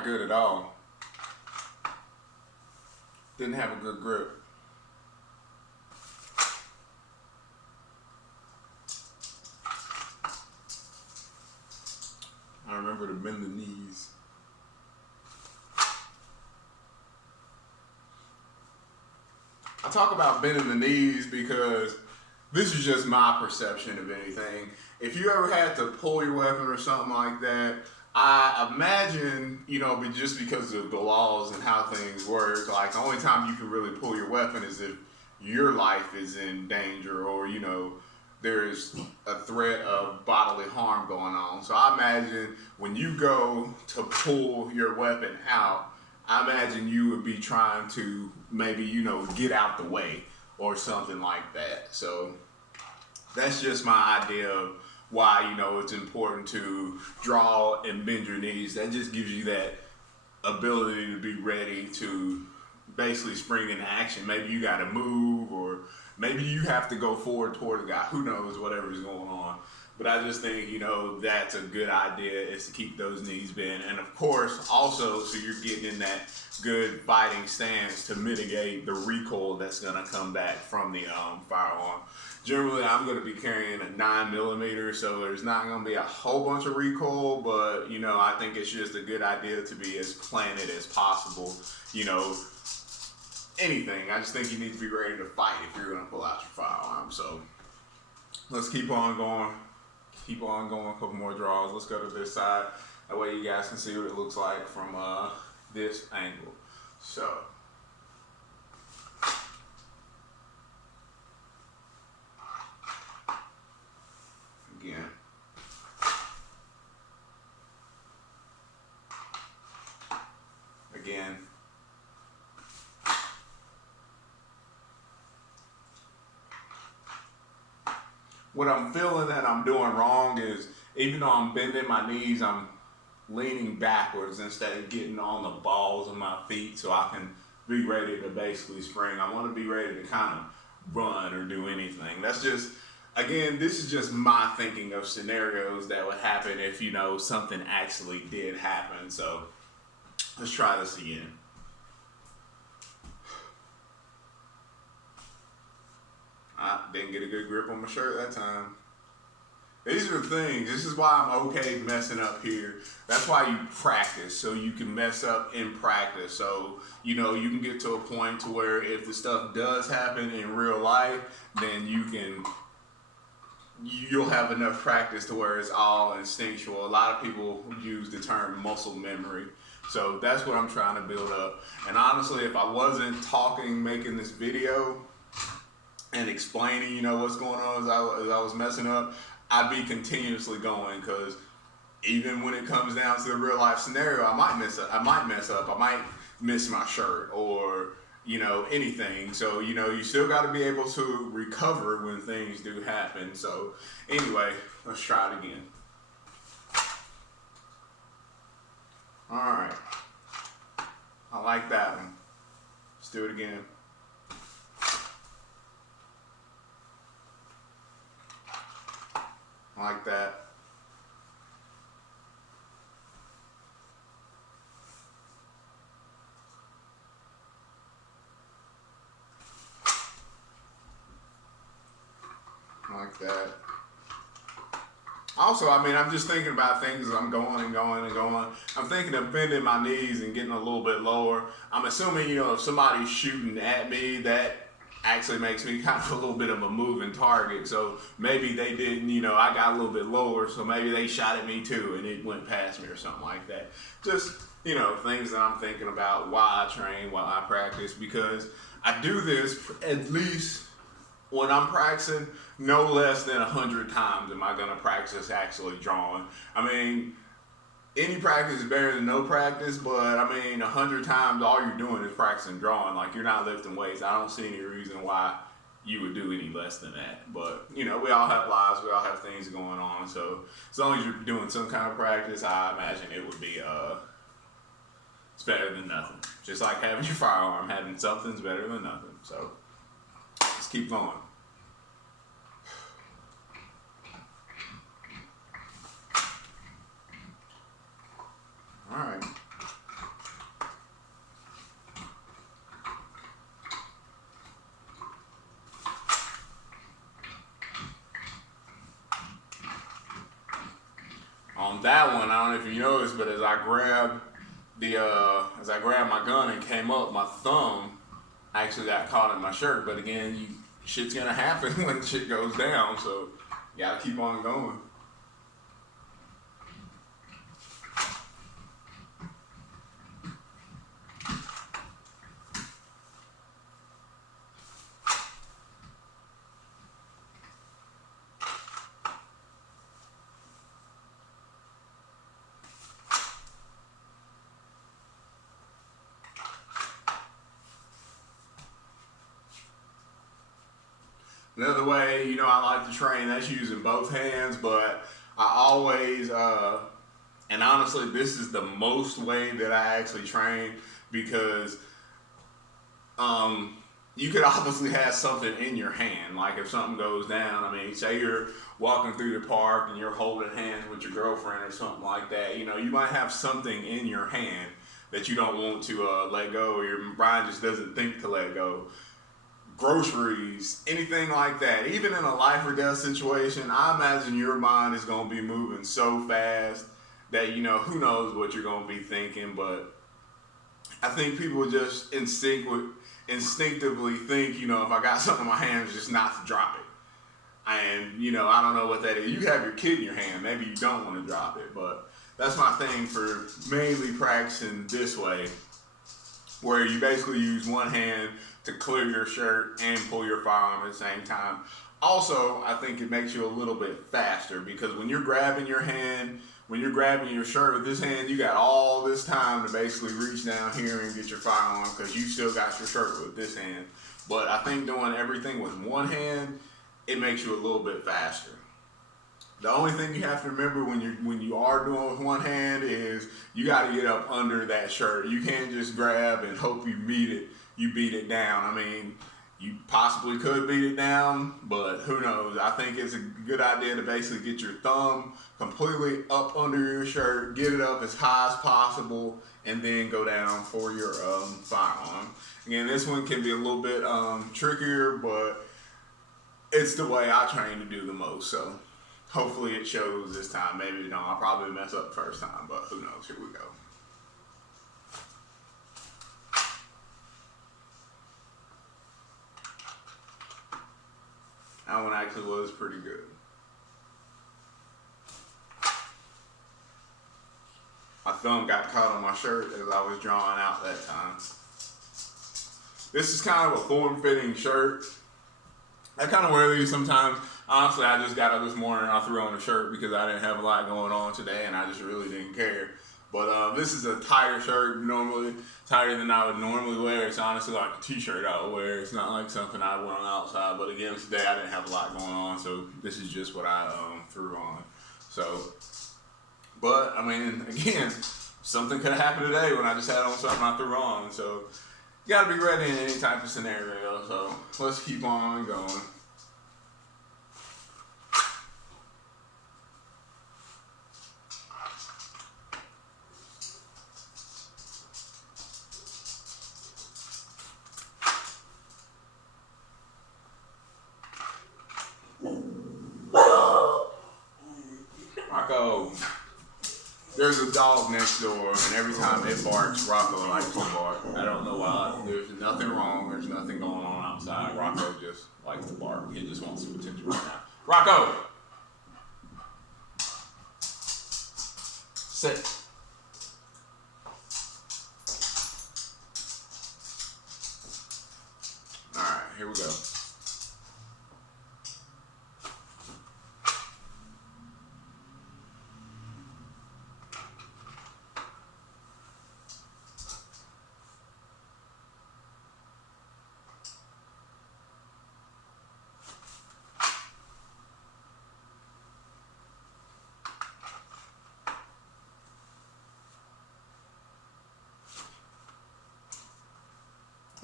not good at all. Didn't have a good grip. I remember to bend the knees. I talk about bending the knees because this is just my perception of anything. If you ever had to pull your weapon or something like that, I imagine, just because of the laws and how things work, like the only time you can really pull your weapon is if your life is in danger or, there's a threat of bodily harm going on. So I imagine when you go to pull your weapon out, I imagine you would be trying to maybe, get out the way or something like that. So that's just my idea of why, it's important to draw and bend your knees. That just gives you that ability to be ready to basically spring into action. Maybe you got to move, or maybe you have to go forward toward the guy. Who knows, whatever's going on. But I just think, that's a good idea, is to keep those knees bent. And of course, also, so you're getting in that good fighting stance to mitigate the recoil that's going to come back from the firearm. Generally, I'm going to be carrying a 9mm, so there's not going to be a whole bunch of recoil, but, I think it's just a good idea to be as planted as possible. Anything. I just think you need to be ready to fight if you're going to pull out your firearm. So let's keep on going. Keep on going. A couple more draws. Let's go to this side. That way you guys can see what it looks like from this angle. So again. Again. What I'm feeling that I'm doing wrong is, even though I'm bending my knees, I'm leaning backwards instead of getting on the balls of my feet so I can be ready to basically spring. I want to be ready to kind of run or do anything. That's just, again, this is just my thinking of scenarios that would happen if, something actually did happen. So let's try this again. I didn't get a good grip on my shirt that time. These are the things. This is why I'm okay messing up here. That's why you practice, so you can mess up in practice. So, you can get to a point to where if the stuff does happen in real life, then you'll have enough practice to where it's all instinctual. A lot of people use the term muscle memory. So that's what I'm trying to build up. And honestly, if I wasn't making this video, and explaining, what's going on as I was messing up, I'd be continuously going, because even when it comes down to the real life scenario, I might mess up. I might miss my shirt or, anything. So, you still got to be able to recover when things do happen. So anyway, let's try it again. All right. I like that one. Let's do it again. Like that. Like that. Also, I'm just thinking about things as I'm going and going and going. I'm thinking of bending my knees and getting a little bit lower. I'm assuming, if somebody's shooting at me, that actually makes me kind of a little bit of a moving target. So maybe they didn't, I got a little bit lower, so maybe they shot at me too and it went past me or something like that. Just, things that I'm thinking about while I train, while I practice, because I do this at least when I'm practicing no less than 100 times am I going to practice actually drawing. Any practice is better than no practice, but 100 times all you're doing is practicing drawing. Like, you're not lifting weights. I don't see any reason why you would do any less than that. But, we all have lives. We all have things going on. So as long as you're doing some kind of practice, I imagine it would be, it's better than nothing. Just like having your firearm, having something's better than nothing. So let's keep going. All right. That one, I don't know if you noticed, but as I grabbed my gun and came up, my thumb actually got caught in my shirt. But again, shit's gonna happen when shit goes down, so you gotta keep on going. Another way, I like to train, that's using both hands, but I always, and honestly, this is the most way that I actually train because you could obviously have something in your hand. Like if something goes down, I mean, say you're walking through the park and you're holding hands with your girlfriend or something like that, you might have something in your hand that you don't want to let go, or your mind just doesn't think to let go. Groceries, anything like that. Even in a life or death situation, I imagine your mind is going to be moving so fast that, who knows what you're going to be thinking. But I think people just instinctively think, if I got something in my hands, just not to drop it. And, I don't know what that is. You have your kid in your hand. Maybe you don't want to drop it. But that's my thing for mainly practicing this way, where you basically use one hand to clear your shirt and pull your firearm at the same time. Also, I think it makes you a little bit faster because when you're grabbing your shirt with this hand, you got all this time to basically reach down here and get your firearm because you still got your shirt with this hand. But I think doing everything with one hand, it makes you a little bit faster. The only thing you have to remember when you are doing it with one hand is you got to get up under that shirt. You can't just grab and hope you beat it down. I mean, you possibly could beat it down, but who knows? I think it's a good idea to basically get your thumb completely up under your shirt, get it up as high as possible, and then go down for your firearm. Again, this one can be a little bit trickier, but it's the way I train to do the most, so hopefully it shows this time. Maybe I'll probably mess up the first time, but who knows? Here we go. That one actually was pretty good. My thumb got caught on my shirt as I was drawing out that time. This is kind of a form-fitting shirt. I kind of wear these sometimes. Honestly, I just got up this morning and I threw on a shirt because I didn't have a lot going on today and I just really didn't care. But this is a tighter shirt, normally tighter than I would normally wear. It's honestly like a t-shirt I would wear. It's not like something I wear on the outside. But again, today I didn't have a lot going on, so this is just what I threw on. So, but I mean, again, something could have happened today when I just had on something I threw on. So you gotta be ready in any type of scenario. So let's keep on going. Rocco, there's a dog next door, and every time it barks, Rocco likes to bark. I don't know why. There's nothing wrong. There's nothing going on outside. Rocco just likes to bark. He just wants some attention right now. Rocco! Sit. All right, here we go.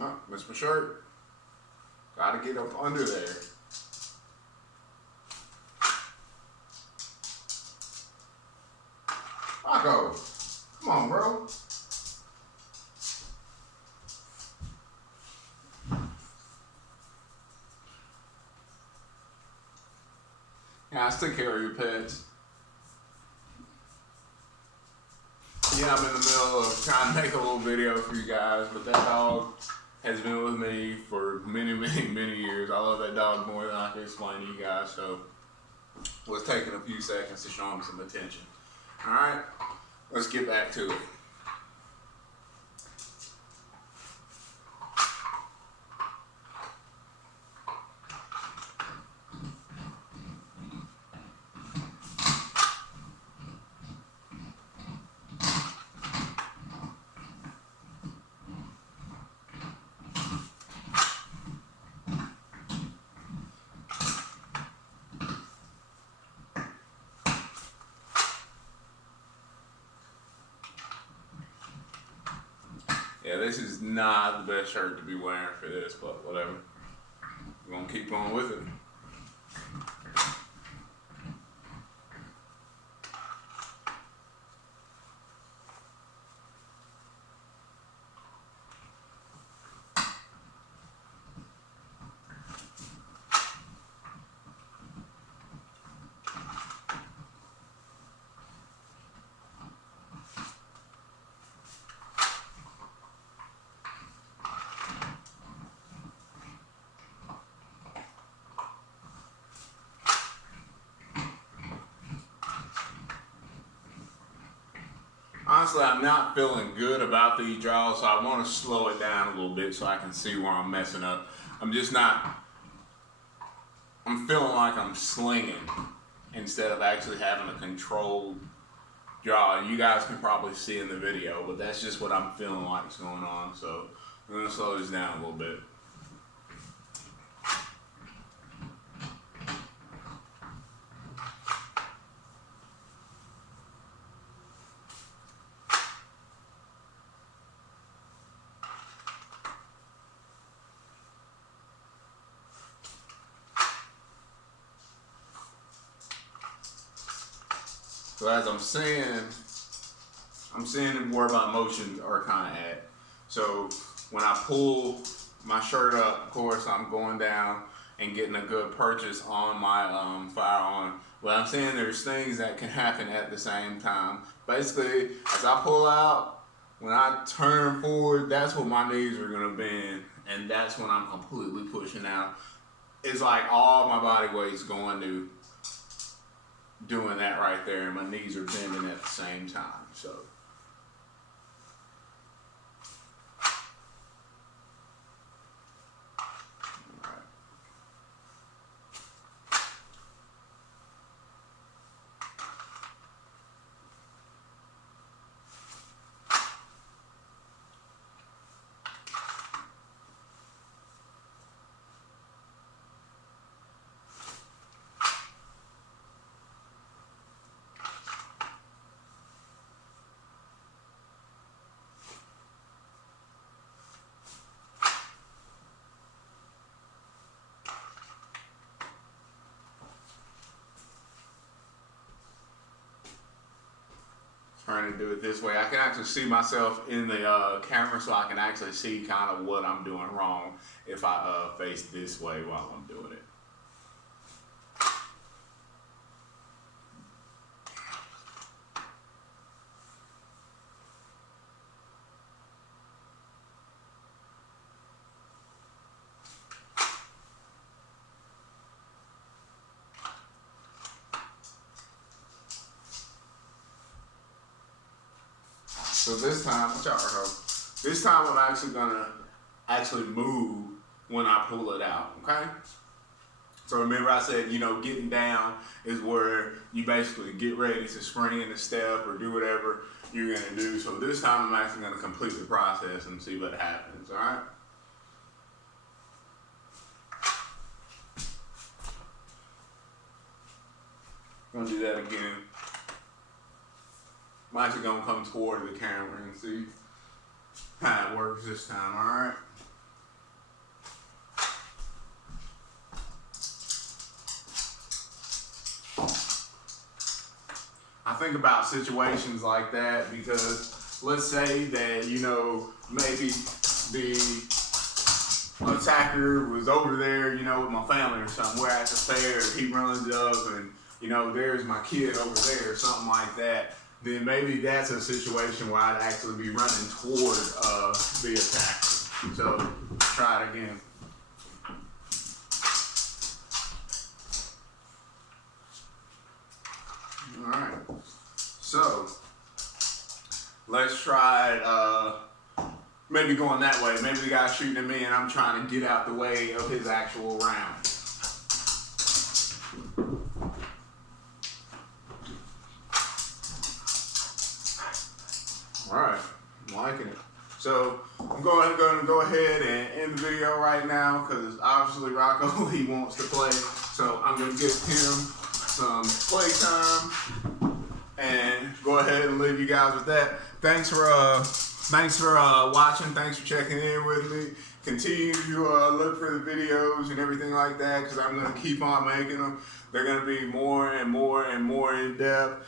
Oh, missed my shirt. Gotta get up under there. Rocco, come on, bro. Guys, take care of your pets. Yeah, I'm in the middle of trying to make a little video for you guys, but that dog has been with me for many, many, many years. I love that dog more than I can explain to you guys, so was taking a few seconds to show him some attention. All right, let's get back to it. Yeah, this is not the best shirt to be wearing for this, but whatever. We're gonna keep going with it. Honestly, I'm not feeling good about these draws, so I want to slow it down a little bit so I can see where I'm messing up. I'm feeling like I'm slinging instead of actually having a controlled draw. And you guys can probably see in the video, but that's just what I'm feeling like is going on. So I'm going to slow this down a little bit. So as I'm seeing where my motions are kind of at. So when I pull my shirt up, of course, I'm going down and getting a good purchase on my firearm. But I'm saying there's things that can happen at the same time. Basically, as I pull out, when I turn forward, that's what my knees are gonna bend, and that's when I'm completely pushing out. It's like all my body weight's going to doing that right there, and my knees are bending at the same time. So trying to do it this way. I can actually see myself in the camera, so I can actually see kind of what I'm doing wrong if I face this way while I'm doing it. So this time, watch out, Earl. This time I'm actually gonna move when I pull it out, okay? So remember I said, getting down is where you basically get ready to spring in the step or do whatever you're gonna do. So this time I'm actually gonna complete the process and see what happens, all right? I'm gonna do that again. I'm actually gonna come toward the camera and see how it works this time, all right? I think about situations like that because let's say that, maybe the attacker was over there, with my family or something. We're at the fair, he runs up and, there's my kid over there or something like that. then maybe that's a situation where I'd actually be running toward the attacker. So try it again. All right. So let's try maybe going that way. Maybe the guy's shooting at me and I'm trying to get out the way of his actual round. Alright, I'm liking it. So I'm going to go ahead and end the video right now because obviously Rocco, he wants to play. So I'm going to give him some play time and go ahead and leave you guys with that. Thanks for watching. Thanks for checking in with me. Continue to look for the videos and everything like that because I'm going to keep on making them. They're going to be more and more and more in depth.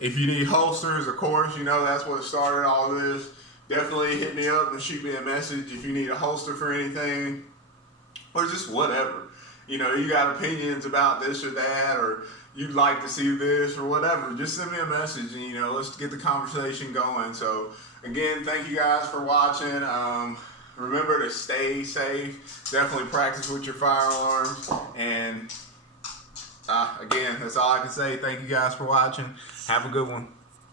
If you need holsters, of course, you know that's what started all this. Definitely hit me up and shoot me a message if you need a holster for anything or just whatever. You know, you got opinions about this or that, or you'd like to see this or whatever. Just send me a message and, you know, let's get the conversation going. So again, thank you guys for watching. Remember to stay safe. Definitely practice with your firearms. And again, that's all I can say. Thank you guys for watching. Have a good one.